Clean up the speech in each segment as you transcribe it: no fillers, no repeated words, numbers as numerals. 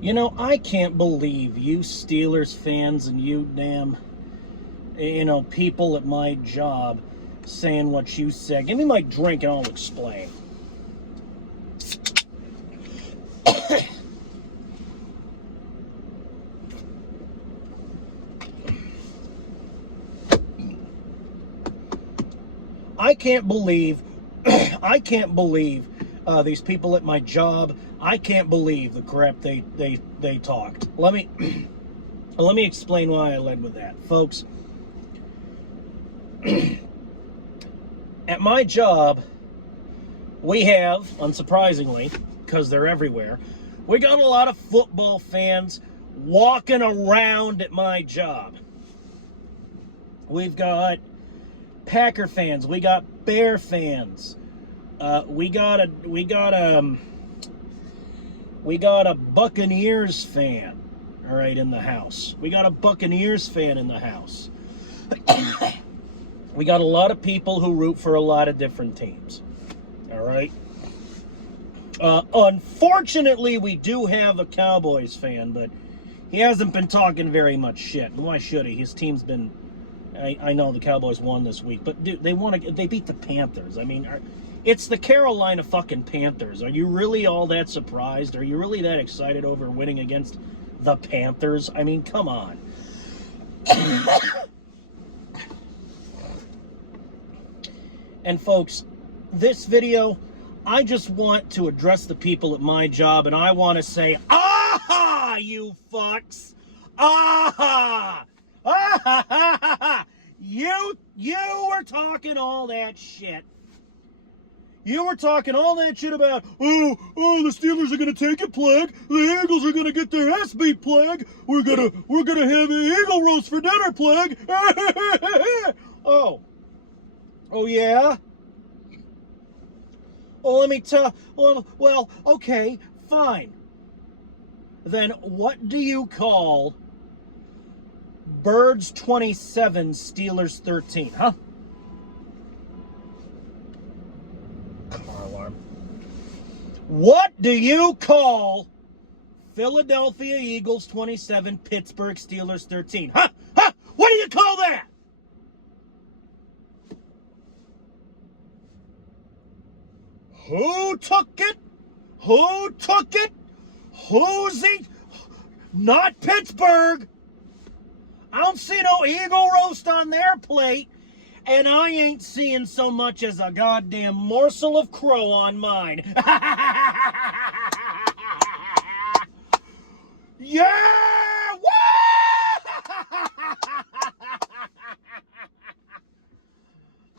You know, I can't believe you Steelers fans and you damn, people at my job saying what you said. Give me my drink and I'll explain. I can't believe these people at my job. I can't believe the crap they talked. Let me explain why I led with that, folks. At my job, we have, unsurprisingly, because they're everywhere, we got a lot of football fans walking around at my job. We've got Packer fans, we got Bear fans, we got a Buccaneers fan, all right, in the house. We got a Buccaneers fan in the house. We got a lot of people who root for a lot of different teams, all right. Unfortunately, we do have a Cowboys fan, but he hasn't been talking very much shit. And why should he? His team's been. I know the Cowboys won this week, but dude, they beat the Panthers. I mean, it's the Carolina fucking Panthers. Are you really all that surprised? Are you really that excited over winning against the Panthers? I mean, come on. And folks, this video, I just want to address the people at my job, and I want to say, aha, you fucks. Aha. You were talking all that shit. You were talking all that shit about, the Steelers are gonna take it, Plague. The Eagles are gonna get their ass beat, Plague. We're gonna have an eagle roast for dinner, Plague. Oh yeah? Well, let me tell. Well, okay, fine. Then what do you call Birds 27, Steelers 13, huh? Car alarm. What do you call Philadelphia Eagles 27, Pittsburgh Steelers 13, huh? Huh? What do you call that? Who took it? Who took it? Who's it? Not Pittsburgh. I don't see no eagle roast on their plate, and I ain't seeing so much as a goddamn morsel of crow on mine. Yeah!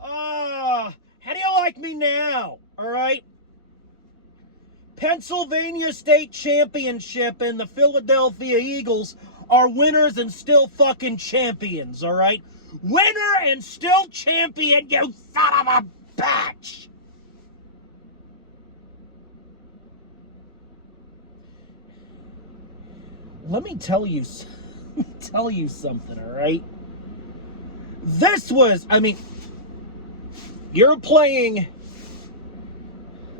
How do you like me now? All right? Pennsylvania State Championship and the Philadelphia Eagles are winners and still fucking champions, all right? Winner and still champion, you son of a bitch! Let me tell you something, all right? You're playing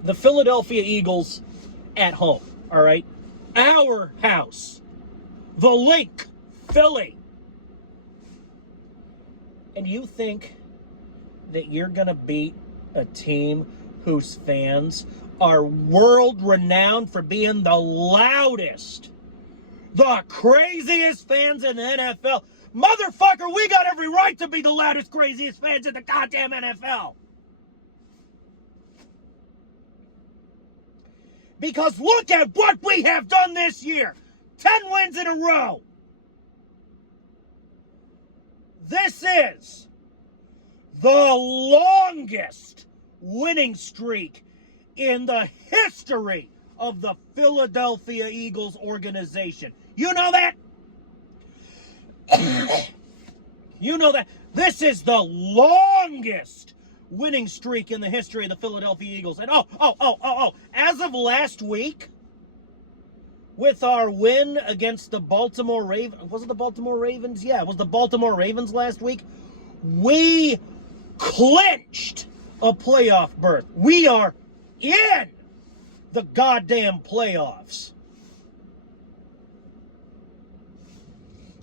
the Philadelphia Eagles at home, all right? Our house. The Link, Philly. And you think that you're going to beat a team whose fans are world-renowned for being the loudest, the craziest fans in the NFL? Motherfucker, we got every right to be the loudest, craziest fans in the goddamn NFL. Because look at what we have done this year. 10 wins in a row. This is the longest winning streak in the history of the Philadelphia Eagles organization. You know that? You know that? This is the longest winning streak in the history of the Philadelphia Eagles. And as of last week, with our win against the Baltimore Ravens, was it the Baltimore Ravens? Yeah, it was the Baltimore Ravens last week. We clinched a playoff berth. We are in the goddamn playoffs.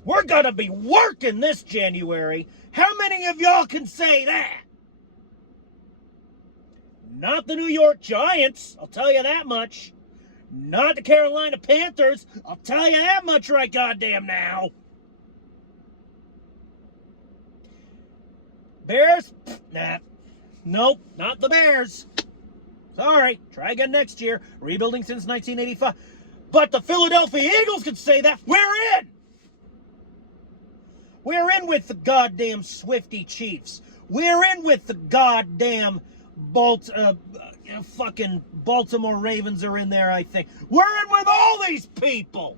We're going to be working this January. How many of y'all can say that? Not the New York Giants, I'll tell you that much. Not the Carolina Panthers, I'll tell you that much right goddamn now. Bears? Nah. Nope, not the Bears. Sorry, try again next year. Rebuilding since 1985. But the Philadelphia Eagles could say that. We're in! We're in with the goddamn Swifty Chiefs. We're in with the goddamn fucking Baltimore Ravens are in there, I think. We're in with all these people.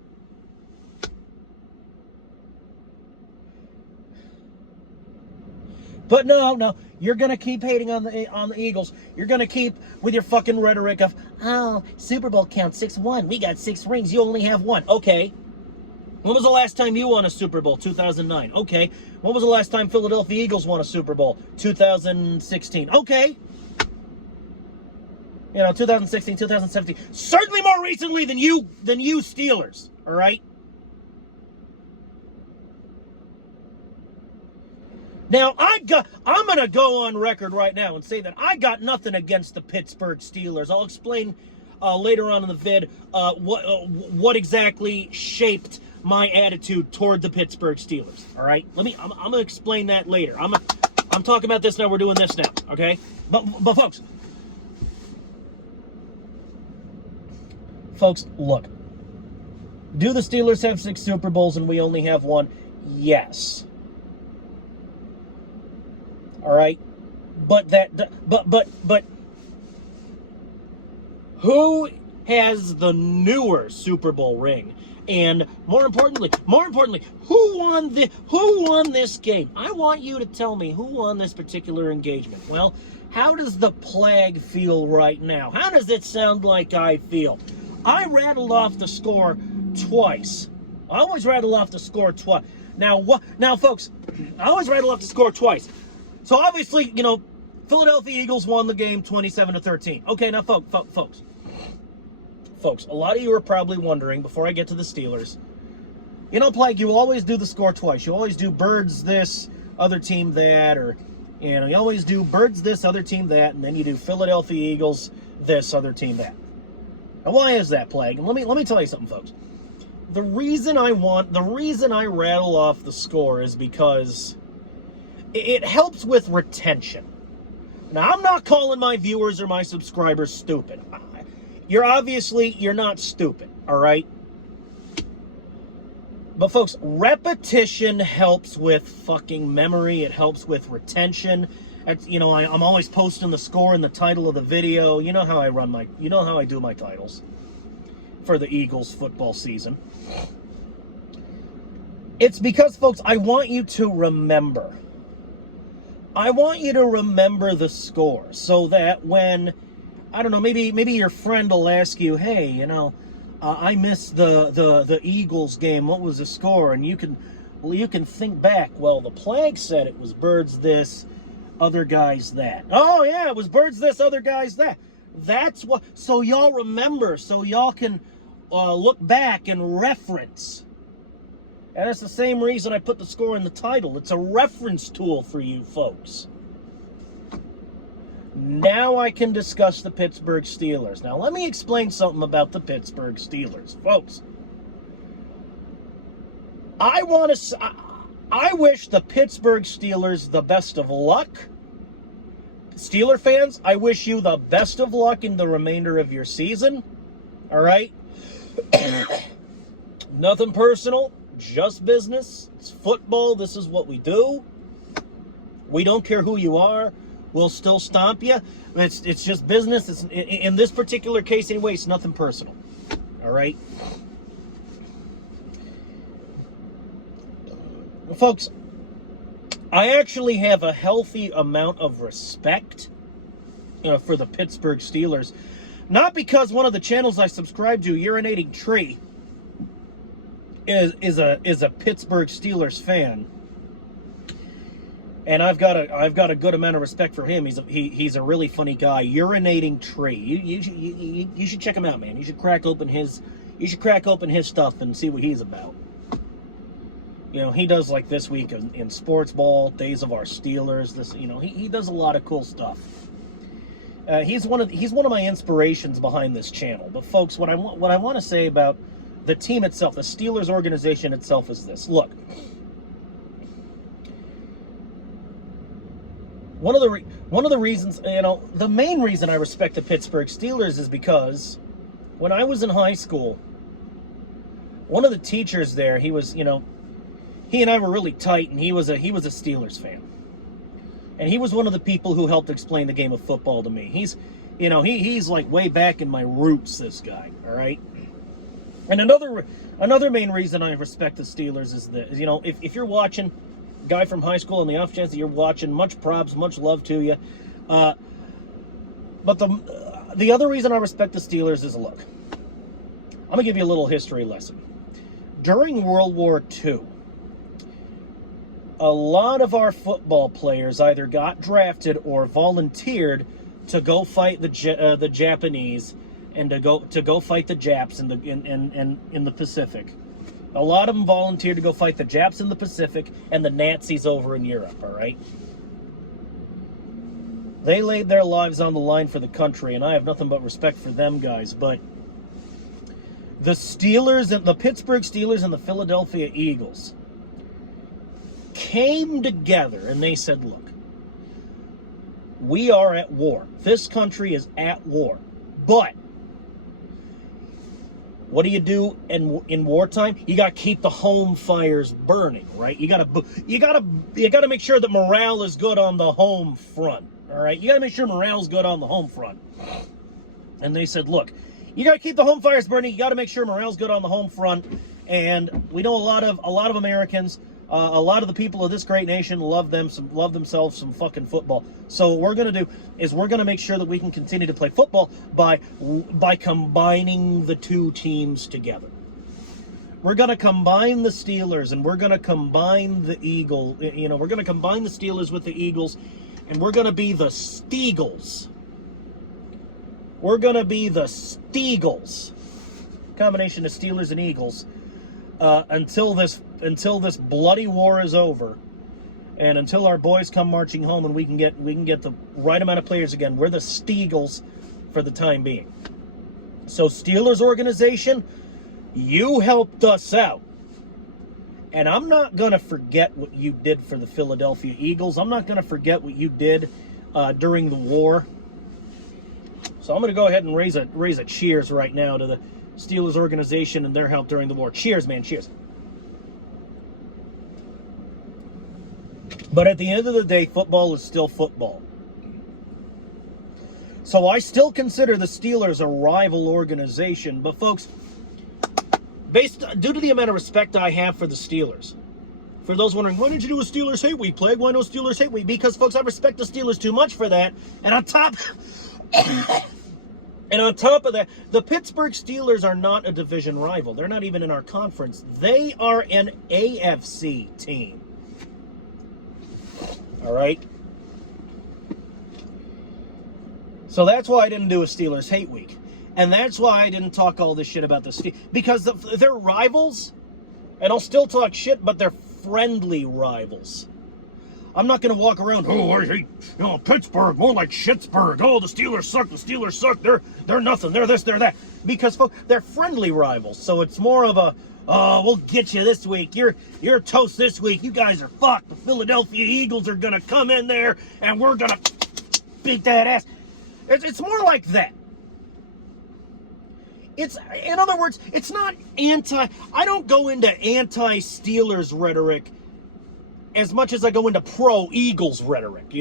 But no, you're gonna keep hating on the Eagles. You're gonna keep with your fucking rhetoric of, oh, Super Bowl count 6-1. We got 6 rings. You only have 1. Okay. When was the last time you won a Super Bowl? 2009. Okay. When was the last time Philadelphia Eagles won a Super Bowl? 2016. Okay. 2016, 2017. Certainly more recently than you Steelers. All right. Now, I'm going to go on record right now and say that I got nothing against the Pittsburgh Steelers. I'll explain later on in the vid what exactly shaped my attitude toward the Pittsburgh Steelers. All right, I'm going to explain that later. I'm talking about this now. We're doing this now. Okay, but folks, look. Do the Steelers have 6 Super Bowls and we only have 1? Yes. All right, but who has the newer Super Bowl ring? And more importantly, who won this game? I want you to tell me who won this particular engagement. Well, how does the plague feel right now? How does it sound like I feel? I rattled off the score twice. I always rattle off the score twice. Now, folks, I always rattle off the score twice. So obviously, Philadelphia Eagles won the game 27-13. Okay, now folks, a lot of you are probably wondering, before I get to the Steelers, Plague, you always do the score twice. You always do Birds this, other team that, or, you always do Birds this, other team that, and then you do Philadelphia Eagles this, other team that. Now, why is that, Plague? And let me tell you something, folks. The reason I rattle off the score is because it helps with retention. Now, I'm not calling my viewers or my subscribers stupid. You're not stupid, all right? But, folks, repetition helps with fucking memory. It helps with retention. I'm always posting the score in the title of the video. You know how I do my titles for the Eagles football season. It's because, folks, I want you to remember. I want you to remember the score so that when, I don't know, maybe your friend will ask you, hey, I missed the Eagles game. What was the score? And you can think back. Well, the Plague said it was Birds this, other guys that. Oh yeah, it was Birds this, other guys that. That's what. So y'all remember. So y'all can look back and reference. And that's the same reason I put the score in the title. It's a reference tool for you folks. Now I can discuss the Pittsburgh Steelers. Now let me explain something about the Pittsburgh Steelers. Folks, I wish the Pittsburgh Steelers the best of luck. Steeler fans, I wish you the best of luck in the remainder of your season. All right? Nothing personal. Just business. It's football. This is what we do. We don't care who you are. We'll still stomp you. It's just business. It's, in this particular case anyway, it's nothing personal. All right? Well, folks, I actually have a healthy amount of respect for the Pittsburgh Steelers. Not because one of the channels I subscribe to, Urinating Tree, is a Pittsburgh Steelers fan, and I've got a good amount of respect for him. He's a really funny guy. Urinating Tree. You should check him out, man. You should crack open his stuff and see what he's about. he does like this week in sports ball, Days of Our Steelers. He does a lot of cool stuff. He's one of my inspirations behind this channel. But folks, what I want to say about the team itself, the Steelers organization itself, is this. Look, one of the reasons, the main reason I respect the Pittsburgh Steelers is because when I was in high school, one of the teachers there, he and I were really tight, and he was a Steelers fan. And he was one of the people who helped explain the game of football to me. He's like way back in my roots, this guy, all right? And another main reason I respect the Steelers is that, if you're watching, guy from high school, and the off chance that you're watching, much props, much love to you. But the other reason I respect the Steelers is, look, I'm going to give you a little history lesson. During World War II, a lot of our football players either got drafted or volunteered to go fight the Japanese and to go fight the Japs in the Pacific. A lot of them volunteered to go fight the Japs in the Pacific and the Nazis over in Europe, all right? They laid their lives on the line for the country, and I have nothing but respect for them guys, but the Steelers, and the Pittsburgh Steelers and the Philadelphia Eagles came together and they said, look, we are at war. This country is at war. But what do you do in wartime? You got to keep the home fires burning, right? You got to make sure that morale is good on the home front, all right? You got to make sure morale's good on the home front. And they said, look, you got to keep the home fires burning. You got to make sure morale's good on the home front. And we know a lot of Americans, a lot of the people of this great nation love themselves some fucking football. So what we're going to do is we're going to make sure that we can continue to play football by combining the two teams together. We're going to combine the Steelers and we're going to combine the Eagles. We're going to combine the Steelers with the Eagles, and we're going to be the Steagles. We're going to be the Steagles. Combination of Steelers and Eagles. Until this bloody war is over, and until our boys come marching home and we can get the right amount of players again. We're the Steagles for the time being. So Steelers organization, you helped us out. And I'm not going to forget what you did for the Philadelphia Eagles. I'm not going to forget what you did during the war. So I'm going to go ahead and raise a cheers right now to the Steelers organization and their help during the war. Cheers, man. Cheers. But at the end of the day, football is still football. So I still consider the Steelers a rival organization. But folks, due to the amount of respect I have for the Steelers, for those wondering, why did you do a Steelers hate week, Plague? Why no Steelers hate week? Because, folks, I respect the Steelers too much for that. And on top of that, the Pittsburgh Steelers are not a division rival. They're not even in our conference. They are an AFC team. All right? So that's why I didn't do a Steelers hate week. And that's why I didn't talk all this shit about the Steelers. Because they're rivals, and I'll still talk shit, but they're friendly rivals. I'm not going to walk around, I hate, Pittsburgh, more like Shittsburg. Oh, the Steelers suck. They're nothing. They're this, they're that. Because, folks, they're friendly rivals. So it's more of a, we'll get you this week. You're toast this week. You guys are fucked. The Philadelphia Eagles are going to come in there, and we're going to beat that ass. It's more like that. In other words, it's not I don't go into anti-Steelers rhetoric as much as I go into pro-Eagles rhetoric,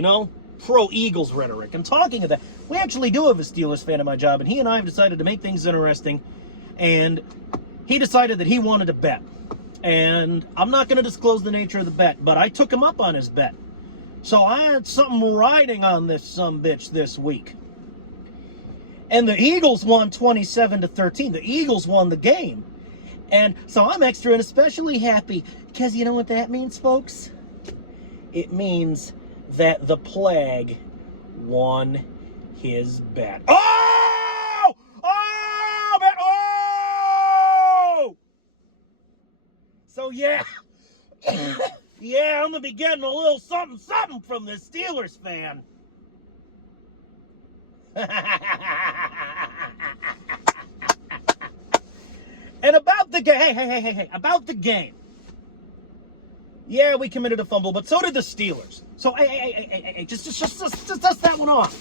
Pro-Eagles rhetoric. And talking of that, we actually do have a Steelers fan in my job, and he and I have decided to make things interesting, and he decided that he wanted to bet. And I'm not going to disclose the nature of the bet, but I took him up on his bet. So I had something riding on this sumbitch this week. And the Eagles won 27-13. The Eagles won the game. And so I'm extra and especially happy because you know what that means, folks? It means that the Plague won his bet. Oh! Oh! So yeah. Yeah, I'm going to be getting a little something from this Steelers fan. And about the game, hey, about the game. Yeah, we committed a fumble, but so did the Steelers. So, hey, just dust that one off.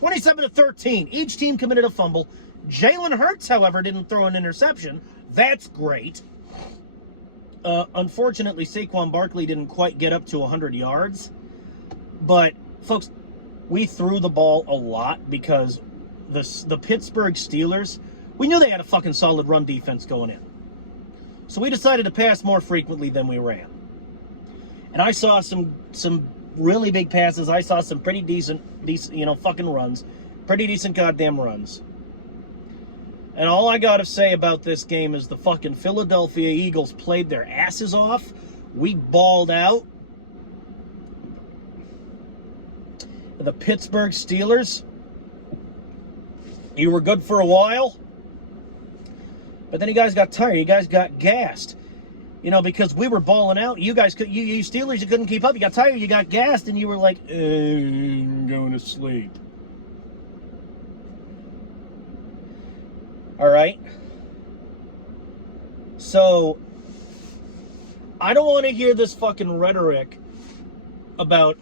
27-13. Each team committed a fumble. Jalen Hurts, however, didn't throw an interception. That's great. Unfortunately, Saquon Barkley didn't quite get up to 100 yards. But, folks, we threw the ball a lot because the Pittsburgh Steelers, we knew they had a fucking solid run defense going in. So we decided to pass more frequently than we ran. And I saw some really big passes. I saw some pretty decent, fucking runs. Pretty decent goddamn runs. And all I got to say about this game is the fucking Philadelphia Eagles played their asses off. We balled out. The Pittsburgh Steelers, you were good for a while. But then you guys got tired. You guys got gassed. Because we were balling out. You guys, you Steelers, you couldn't keep up. You got tired, you got gassed, and you were like, I'm going to sleep. All right? So, I don't want to hear this fucking rhetoric about,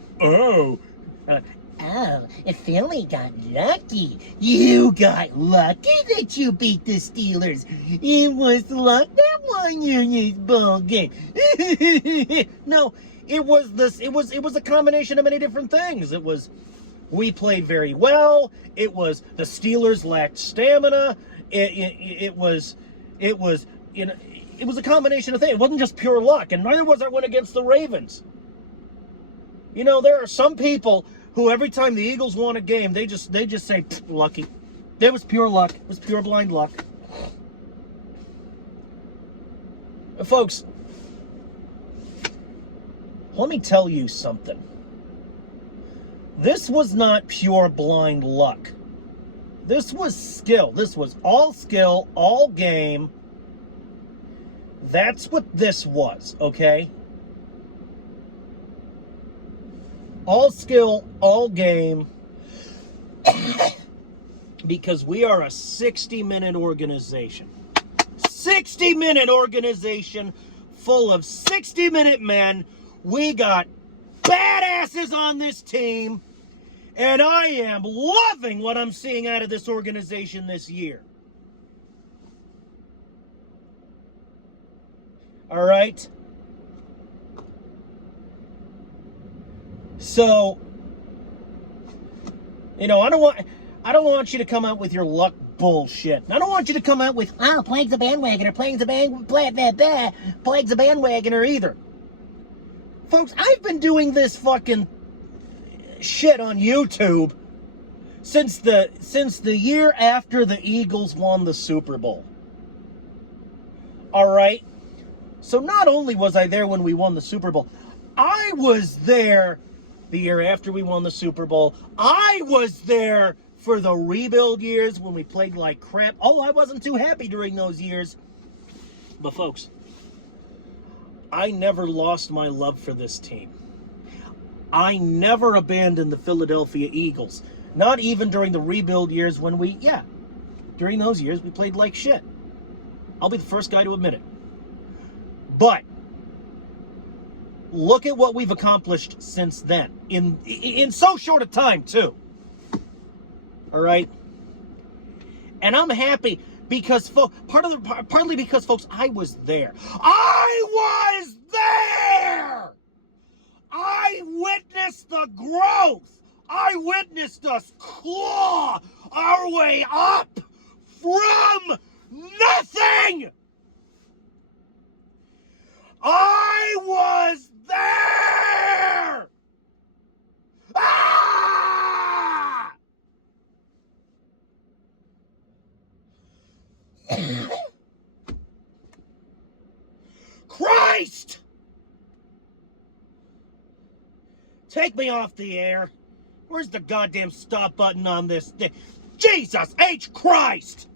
if Philly got lucky. You got lucky that you beat the Steelers. It was luck that won you this ball game. No, it was a combination of many different things. It was we played very well. It was the Steelers lacked stamina. It was a combination of things. It wasn't just pure luck, and neither was our win against the Ravens. There are some people who every time the Eagles won a game, they just say, lucky. It was pure luck. It was pure blind luck. Folks, let me tell you something. This was not pure blind luck. This was skill. This was all skill, all game. That's what this was, okay? All skill, all game, because we are a 60-minute organization. 60-minute organization full of 60-minute men. We got badasses on this team, and I am loving what I'm seeing out of this organization this year. All right? So, I don't want you to come out with your luck bullshit. I don't want you to come out with, plague's a bandwagoner, plague's a bandwagoner either. Folks, I've been doing this fucking shit on YouTube since the year after the Eagles won the Super Bowl. All right? So not only was I there when we won the Super Bowl, I was there the year after we won the Super Bowl. I was there for the rebuild years when we played like crap. Oh, I wasn't too happy during those years. But folks, I never lost my love for this team. I never abandoned the Philadelphia Eagles. Not even during the rebuild years during those years we played like shit. I'll be the first guy to admit it. But look at what we've accomplished since then. In so short a time, too. All right? And I'm happy because, partly because, folks, I was there. I was there! I witnessed the growth. I witnessed us claw our way up from nothing. I was there! Ah! Christ! Take me off the air. Where's the goddamn stop button on this thing? Jesus H. Christ!